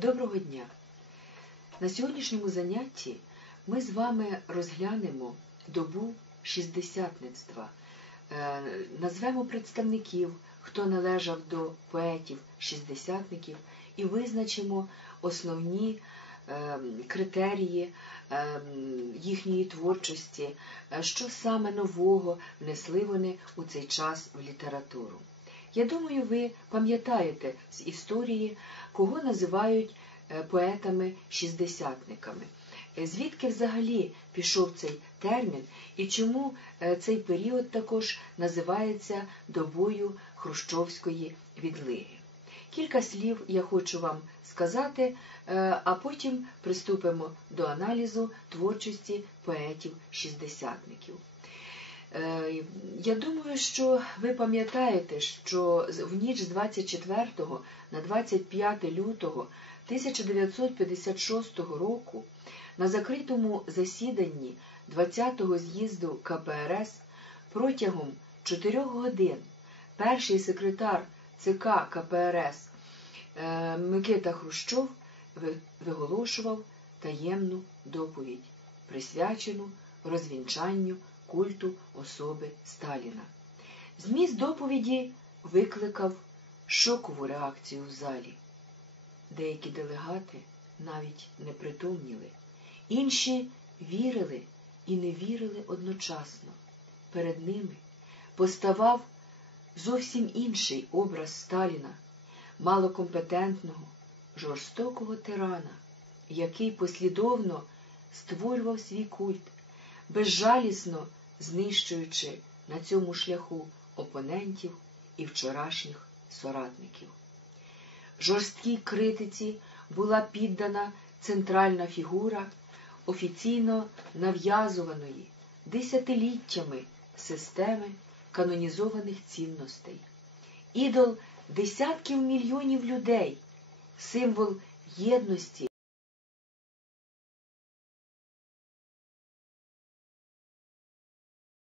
Доброго дня! На сьогоднішньому занятті ми з вами розглянемо добу шістдесятництва. Е, Назвемо представників, хто належав до поетів-шістдесятників, і визначимо основні е, критерії е, їхньої творчості, що саме нового внесли вони у цей час в літературу. Я думаю, ви пам'ятаєте з історії, кого називають е, поетами-шістдесятниками. Е, Звідки взагалі пішов цей термін і чому е, цей період також називається добою Хрущовської відлиги? Кілька слів я хочу вам сказати, а потім приступимо до аналізу творчості поетів-шістдесятників. Е, Я думаю, що ви пам'ятаєте, що в ніч з 24 на 25 лютого 1956 року на закритому засіданні 20-го з'їзду КПРС протягом 4 годин перший секретар ЦК КПРС е, Микита Хрущов виголошував таємну доповідь, присвячену розвінчанню культу особи Сталіна. Зміст доповіді викликав шокову реакцію в залі. Деякі делегати навіть не притомніли, інші вірили і не вірили одночасно. Перед ними поставав зовсім інший образ Сталіна, малокомпетентного, жорстокого тирана, який послідовно створював свій культ, безжалісно знищуючи на цьому шляху опонентів і вчорашніх соратників. Жорсткій критиці була піддана центральна фігура офіційно нав'язуваної десятиліттями системи канонізованих цінностей, ідол десятків мільйонів людей, символ єдності